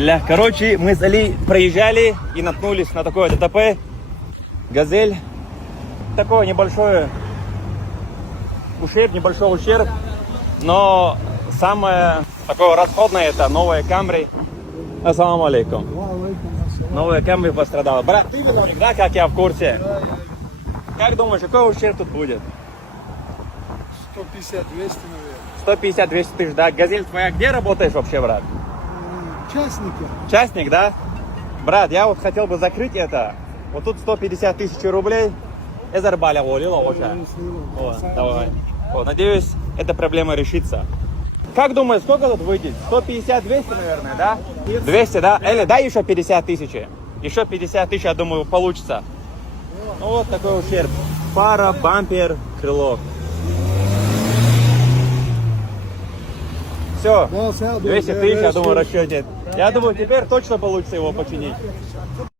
Бисмилля. Короче, мы с Али проезжали и наткнулись на такое ДТП. Газель. Такое небольшое ущерб, небольшой ущерб. Но самое такое расходное это новая Camry. Ассаламу алейкум. Новая Camry пострадала. Брат, ты виновник, да, как я в курсе? Как думаешь, какой ущерб тут будет? 150-200, наверное. 150-200 тысяч, да? Газель твоя, где работаешь вообще, брат? Частники. Частник, да? Брат, я вот хотел бы закрыть это. Вот тут 150 тысяч рублей. Эзербаля волила очень. Давай. Вот, надеюсь, эта проблема решится. Как думаешь, сколько тут выйдет? 150-200, наверное, да? 200, да? Или дай еще 50 тысяч. Еще 50 тысяч, я думаю, получится. Ну вот такой ущерб. Фара, бампер, крыло. Все, 200 тысяч, я думаю, в расчете. Я думаю, теперь точно получится его починить.